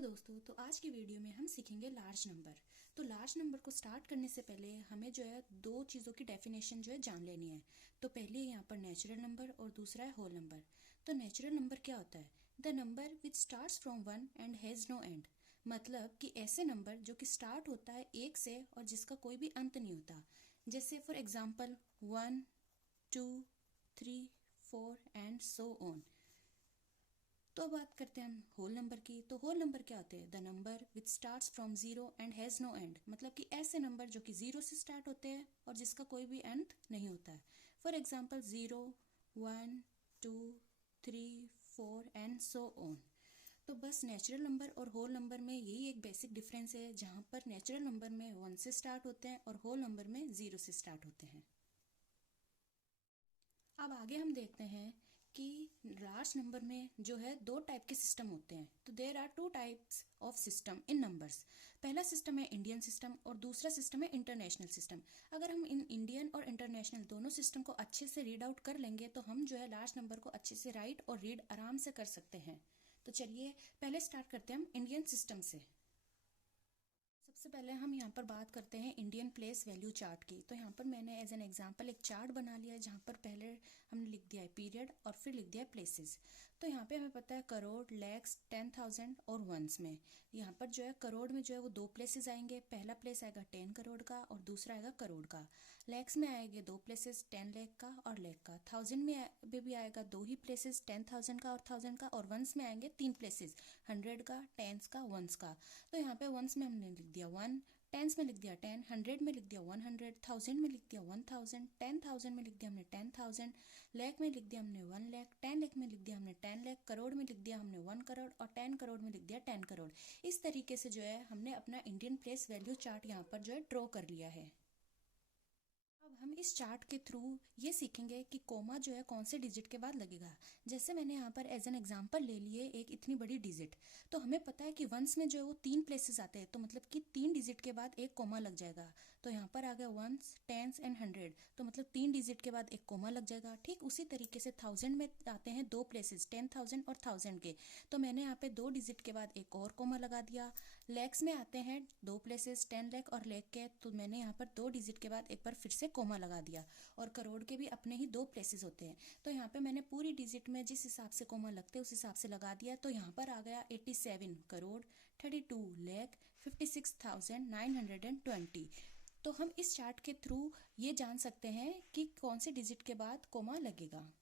Hello दोस्तों, तो आज की वीडियो में हम सीखेंगे लार्ज नंबर। तो लार्ज नंबर को स्टार्ट करने से पहले हमें जो है दो चीज़ों की डेफिनेशन जो है जान लेनी है। तो पहले यहाँ पर नेचुरल नंबर और दूसरा है होल नंबर। तो नेचुरल नंबर क्या होता है? The number which starts from one and has no end. मतलब कि ऐसे नंबर जो कि स्टार्ट होता है एक से और जिसका कोई भी अंत नहीं होता। जैसे for example 1, 2, 3, 4 and so on. तो बात करते हैं हम होल नंबर की। तो होल नंबर क्या होते हैं? The number which starts from zero and has no end. मतलब कि ऐसे नंबर जो कि जीरो से स्टार्ट होते हैं और जिसका कोई भी अंत नहीं होता है। For example 0, 1, 2, 3, 4 and so on. तो बस नेचुरल नंबर और होल नंबर में यही एक बेसिक डिफरेंस है, जहाँ पर नेचुरल नंबर में 1 से स्टार्ट होते हैं और होल नंबर में 0 से स्टार्ट होते हैं। अब आगे हम देखते हैं कि लार्ज नंबर में जो है दो टाइप के सिस्टम होते हैं। तो there are two types of system in numbers. पहला सिस्टम है इंडियन सिस्टम और दूसरा सिस्टम है इंटरनेशनल सिस्टम। अगर हम इन इंडियन और इंटरनेशनल दोनों सिस्टम को अच्छे से रीड आउट कर लेंगे तो हम जो है लार्ज नंबर को अच्छे से राइट और रीड आराम से कर सकते हैं। तो चलिए पहले स्टार्ट करते हैं हम इंडियन सिस्टम से। सबसे पहले हम यहाँ पर बात करते हैं इंडियन प्लेस वैल्यू चार्ट की। तो यहाँ पर मैंने एज एन एग्जांपल एक चार्ट बना लिया है, जहाँ पर पहले हमने लिख दिया है पीरियड और फिर लिख दिया है प्लेसेस। तो यहाँ पे हमें पता है करोड़, लैक्स, 10,000 और वंस में। यहाँ पर जो है करोड़ में जो है वो दो प्लेसेस आएंगे। पहला प्लेस आएगा 10 करोड़ का और दूसरा आएगा करोड़ का। लैक्स में आएंगे दो प्लेसेस, 10 लाख का और लाख का। थाउजेंड में भी आएगा दो ही प्लेसेस, 10,000 का और 1000 का। और वंस में आएंगे तीन प्लेसेस, 100 का, टेंस का, वंस का। तो यहाँ पे वंस में हमने लिख दिया 1, टेंस में लिख दिया 10, 100 में लिख दिया 100, 1000 में लिख दिया 1000, 10,000 में लिख दिया हमने 10,000, लाख में लिख दिया हमने 1 लाख, 10 लाख में लिख दिया हमने 10 लाख, करोड़ में लिख दिया हमने 1 करोड़ और 10 करोड़ में लिख दिया 10 करोड़। इस तरीके से जो है हमने अपना इंडियन प्लेस वैल्यू चार्ट यहाँ पर जो है ड्रॉ कर लिया है। अब हम इस चार्ट के थ्रू ये सीखेंगे कि कोमा जो है कौन से डिजिट के बाद लगेगा। जैसे मैंने यहाँ पर एज एन एग्जांपल ले लिए एक इतनी बड़ी डिजिट। तो हमें पता है कि वंस में जो है वो तीन प्लेसेस आते हैं, तो मतलब कि तीन डिजिट के बाद एक कोमा लग जाएगा। तो यहाँ पर आ गया वंस, टेंस एंड 100, तो मतलब तीन डिजिट के बाद एक कोमा लग जाएगा। ठीक उसी तरीके से थाउजेंड में आते हैं दो प्लेसेस, 10,000 और 1000 के। तो मैंने यहाँ पे दो डिजिट के बाद एक और कोमा लगा दिया। लैक्स में आते हैं दो प्लेसेस, 10 लाख और लाख के। तो मैंने यहाँ पर दो डिजिट के बाद एक बार फिर से कोमा लगा दिया। और करोड़ के भी अपने ही दो प्लेसेस होते हैं। तो यहाँ पे मैंने पूरी डिजिट में जिस हिसाब से कोमा लगते हैं उस हिसाब से लगा दिया। तो यहाँ पर आ गया 87 करोड़, 32 लाख, 56,920। तो हम इस चार्ट के थ्रू ये जान सकते हैं कि कौन से डिजिट के बाद कोमा लगेगा।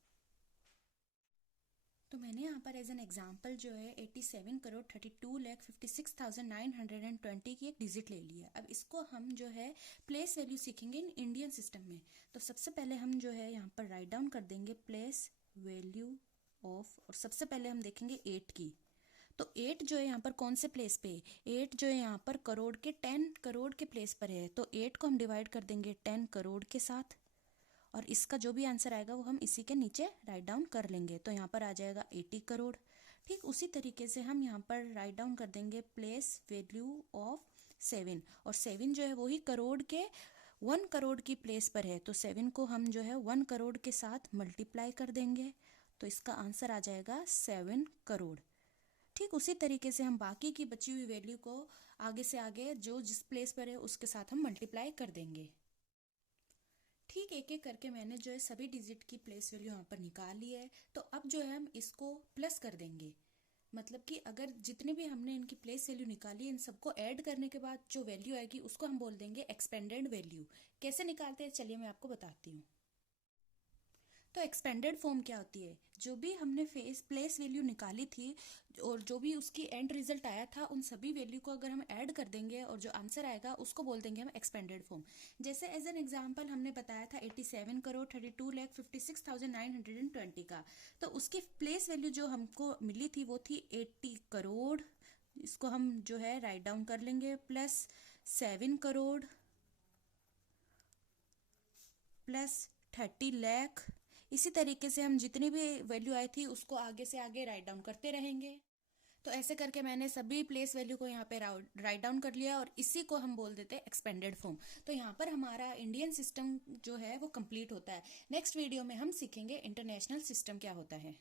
तो मैंने यहाँ पर एज एन एग्जाम्पल जो है 87 करोड़ 32 लाख 56,920 की एक डिजिट ले ली है। अब इसको हम जो है प्लेस वैल्यू सीखेंगे इन इंडियन सिस्टम में। तो सबसे पहले हम जो है यहाँ पर राइट डाउन कर देंगे प्लेस वैल्यू ऑफ, और सबसे पहले हम देखेंगे 8 की। तो 8 जो है यहाँ पर कौन से प्लेस पे? 8 जो है यहाँ पर करोड़ के 10 करोड़ के प्लेस पर है। तो 8 को हम डिवाइड कर देंगे 10 करोड़ के साथ, और इसका जो भी आंसर आएगा वो हम इसी के नीचे राइट डाउन कर लेंगे। तो यहाँ पर आ जाएगा 80 करोड़। ठीक उसी तरीके से हम यहाँ पर राइट डाउन कर देंगे प्लेस वैल्यू ऑफ 7, और 7 जो है वही करोड़ के 1 करोड़ की प्लेस पर है। तो 7 को हम जो है 1 करोड़ के साथ मल्टीप्लाई कर देंगे। तो इसका आंसर आ जाएगा 7 करोड़। ठीक उसी तरीके से हम बाकी की बची हुई वैल्यू को आगे से आगे जो जिस प्लेस पर है उसके साथ हम मल्टीप्लाई कर देंगे। ठीक एक एक करके मैंने जो है सभी डिजिट की प्लेस वैल्यू यहाँ पर निकाल ली है। तो अब जो है हम इसको प्लस कर देंगे। मतलब कि अगर जितने भी हमने इनकी प्लेस वैल्यू निकाली इन सबको ऐड करने के बाद जो वैल्यू आएगी उसको हम बोल देंगे एक्सपेंडेड वैल्यू। कैसे निकालते हैं चलिए मैं आपको बताती हूँ। तो एक्सपेंडेड फॉर्म क्या होती है? जो भी हमने फेस प्लेस वैल्यू निकाली थी और जो भी उसकी एंड रिजल्ट आया था उन सभी वैल्यू को अगर हम ऐड कर देंगे और जो आंसर आएगा उसको बोल देंगे हम एक्सपेंडेड फॉर्म। जैसे एज एन एग्जांपल हमने बताया था 87 करोड़ 32 लाख 56,920 का। तो उसकी प्लेस वैल्यू जो हमको मिली थी वो थी 80 करोड़। इसको हम जो है राइट डाउन कर लेंगे प्लस 7 करोड़ प्लस 30 लाख। इसी तरीके से हम जितनी भी वैल्यू आई थी उसको आगे से आगे राइट डाउन करते रहेंगे। तो ऐसे करके मैंने सभी प्लेस वैल्यू को यहाँ पे राइट डाउन कर लिया और इसी को हम बोल देते हैं एक्सपेंडेड फॉर्म। तो यहाँ पर हमारा इंडियन सिस्टम जो है वो कंप्लीट होता है। नेक्स्ट वीडियो में हम सीखेंगे इंटरनेशनल सिस्टम क्या होता है।